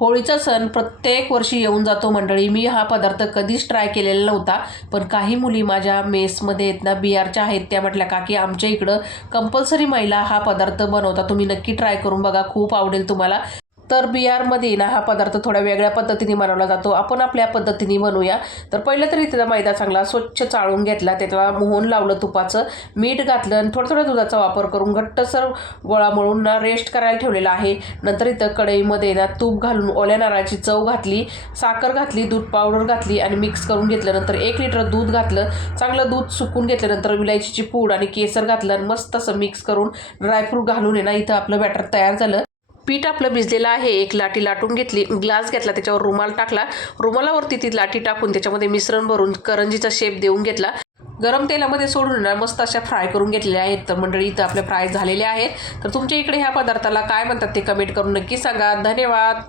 होळीचा सण प्रत्येक वर्षी येऊन जातो मंडळी. मी हा पदार्थ कधीच ट्राय केलेला नव्हता, पण काही मुली माझ्या मेसमध्ये आहेत ना, बिहारच्या आहेत, त्या म्हटल्या काकी आमच्या इकडं कंपल्सरी महिला हा पदार्थ बनवता, तुम्ही नक्की ट्राय करून बघा, खूप आवडेल तुम्हाला. तर बिहारमध्ये ना हा पदार्थ थोड्या वेगळ्या पद्धतीने बनवला जातो. आपण आपल्या पद्धतीने बनवूया. तर पहिलं तरी त्याचा मैदा चांगला स्वच्छ चाळून घेतला, त्याला मोहन लावलं तुपाचं, मीठ घातलं आणि थोडं थोडं दुधाचा वापर करून घट्टसर गोळा मळून ना रेस्ट करायला ठेवलेला आहे. नंतर इथं कढईमध्ये ना तूप घालून ओल्या नारळाची चव घातली, साखर घातली, दूध पावडर घातली आणि मिक्स करून घेतलं. नंतर 1 लिटर दूध घातलं, चांगलं दूध सुकून घेतल्यानंतर विलायचीची पूड आणि केसर घातलं आणि मस्त असं मिक्स करून ड्रायफ्रूट घालून आहे ना इथं आपलं बॅटर तयार झालं. पीठ आपलं भिजलेलं आहे. एक लाटी लाटून घेतली, ग्लास घेतला, त्याच्यावर रुमाल टाकला, रुमालावरती ती लाटी टाकून त्याच्यामध्ये मिश्रण भरून करंजीचा शेप देऊन घेतला. गरम तेलामध्ये सोडून ना मस्त अशा फ्राय करून घेतलेल्या आहेत. तर मंडळी इथं आपल्या फ्राय झालेल्या आहेत. तर तुमच्या इकडे ह्या पदार्थाला काय म्हणतात ते कमेंट करून नक्की सांगा. धन्यवाद.